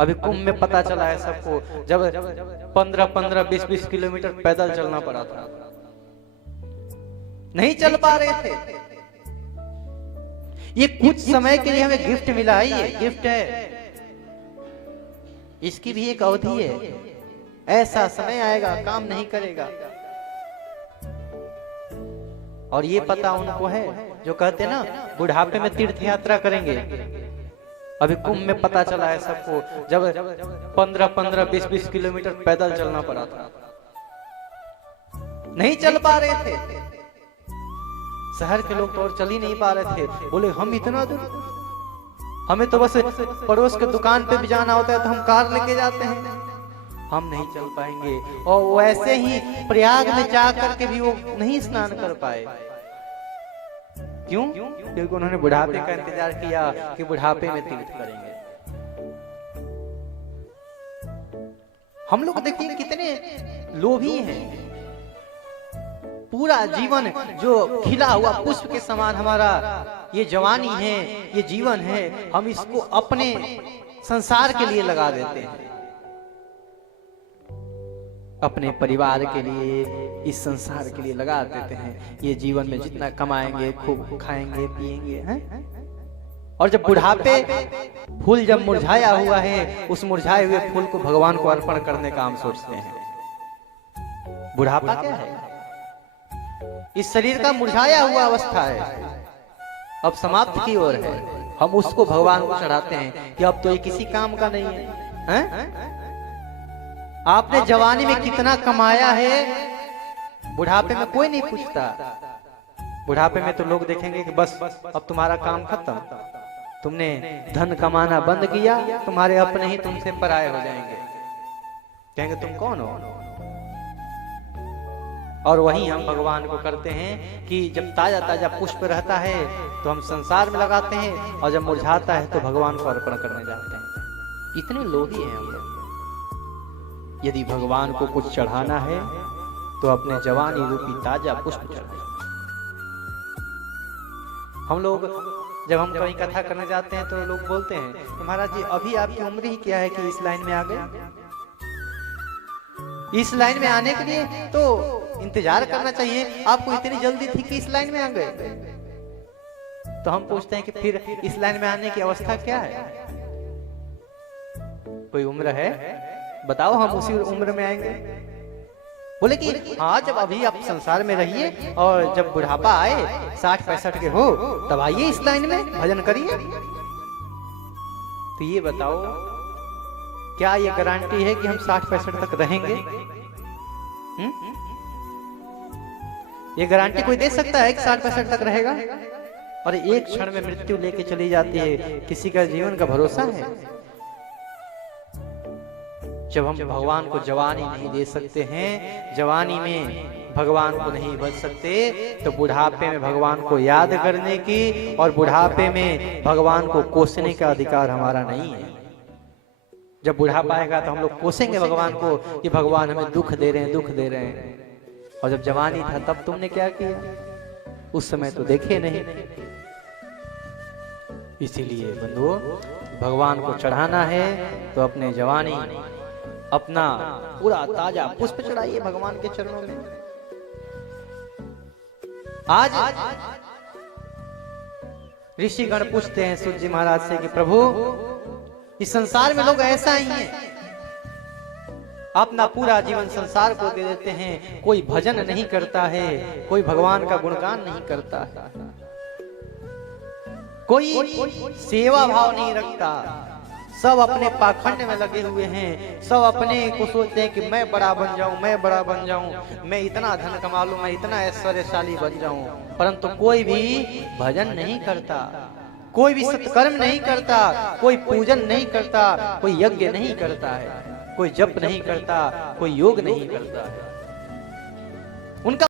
अभी कुंभ में पता चला है सबको, जब 15-15, 20-20 किलोमीटर पैदल चलना पड़ा था, नहीं चल पा रहे थे। ये कुछ समय के लिए हमें गिफ्ट मिला है, ये गिफ्ट है, इसकी भी एक अवधि है। ऐसा समय आएगा काम नहीं करेगा। और ये पता उनको है जो कहते हैं ना बुढ़ापे में तीर्थ यात्रा करेंगे। अभी कुंभ में पता चला है सबको, जब 15-15, 20-20 किलोमीटर पैदल चलना पड़ा था, नहीं चल पा रहे थे। शहर के लोग तो और चल ही नहीं पा रहे थे, बोले हम इतना दूर, हमें तो बस पड़ोस के दुकान पे भी जाना होता है तो हम कार लेके जाते हैं, हम नहीं चल पाएंगे। और वैसे ही प्रयाग में जा करके भी वो नहीं स्नान कर पाए। क्यों? क्योंकि उन्होंने बुढ़ापे का इंतजार किया कि बुढ़ापे में तीर्थ करेंगे। हम लोग देखिए कितने लोभी हैं। पूरा जीवन जो खिला हुआ पुष्प के समान हमारा ये जवानी है, ये जीवन है, हम इसको अपने संसार के लिए लगा देते हैं, अपने परिवार के लिए, इस संसार के लिए लगा देते हैं। ये जीवन में जितना कमाएंगे, खूब खाएंगे पिएंगे, हैं? और जब बुढ़ापे फूल जब मुरझाया हुआ है, उस मुरझाए हुए फूल को भगवान को अर्पण करने का हम सोचते हैं। बुढ़ापा क्या है? इस शरीर का मुरझाया हुआ अवस्था है, अब समाप्त की ओर है। हम उसको भगवान को चढ़ाते हैं कि अब तो ये किसी काम का नहीं है, हैं? आपने जवानी में कितना कमाया है, बुढ़ापे में कोई नहीं पूछता। बुढ़ापे में तो लोग देखेंगे कि बस अब तुम्हारा काम खत्म, तुमने धन कमाना बंद किया, तुम्हारे अपने ही तुमसे पराये हो जाएंगे, कहेंगे तुम कौन हो। और वही हम भगवान को करते हैं कि जब ताजा ताजा पुष्प रहता है तो हम संसार में लगाते हैं, और जब मुरझाता है तो भगवान को अर्पण करने जाते हैं। इतने लोभी हैं हम लोग। यदि भगवान को कुछ चढ़ाना है तो अपने जवानी रूपी ताजा पुष्प चढ़ाएं। हम लोग जब हम कहीं कथा करने जाते हैं तो लोग बोलते हैं महाराज जी अभी आपकी उम्र ही क्या है कि इस लाइन में आ गए। इस लाइन में आने के लिए तो इंतजार करना चाहिए, आपको इतनी जल्दी थी कि इस लाइन में आ गए। तो हम पूछते हैं कि फिर इस लाइन में आने की अवस्था क्या है? कोई उम्र है? बताओ, हम उसी उम्र में आएंगे। बोले कि हाँ, जब अभी आप संसार में रहिए और जब बुढ़ापा आए 60-65 के हो तब आइए इस लाइन में भजन करिए। तो ये बताओ, क्या ये गारंटी है कि हम 60-65 तक रहेंगे? ये गारंटी कोई दे सकता है कि 60-65 तक रहेगा? और एक क्षण में मृत्यु लेके चली जाती है, किसी का जीवन का भरोसा है? जब हम भगवान को जवानी नहीं दे सकते हैं, जवानी में भगवान को नहीं भज सकते, तो बुढ़ापे में भगवान को याद करने की और बुढ़ापे में भगवान को कोसने का अधिकार हमारा नहीं है। जब बुढ़ापा आएगा तो हम लोग कोसेंगे भगवान को कि भगवान हमें दुख दे रहे हैं, दुख दे रहे हैं। और जब जवानी था तब तुमने क्या किया? उस समय तो देखे नहीं। इसीलिए बंधुओं, भगवान को चढ़ाना है तो अपने जवानी, अपना पूरा ताजा पुष्प चढ़ाइए भगवान के चरणों में। आज ऋषिगण पूछते हैं सूत जी महाराज से कि प्रभु, इस संसार में लोग ऐसा ही हैं, अपना पूरा जीवन संसार को दे देते हैं, कोई भजन नहीं करता है, कोई भगवान का गुणगान नहीं करता है, कोई सेवा भाव नहीं रखता, सब अपने पाखंड में लगे हुए हैं, सब अपने को सोचते हैं कि मैं बड़ा बन जाऊं, मैं बड़ा बन जाऊं, मैं इतना धन कमा लूं, मैं इतना ऐश्वर्यशाली बन जाऊं, परंतु कोई भी भजन नहीं करता, कोई भी सत्कर्म नहीं करता, कोई पूजन नहीं करता, कोई यज्ञ नहीं करता है, कोई जप नहीं करता, कोई योग नहीं करता है।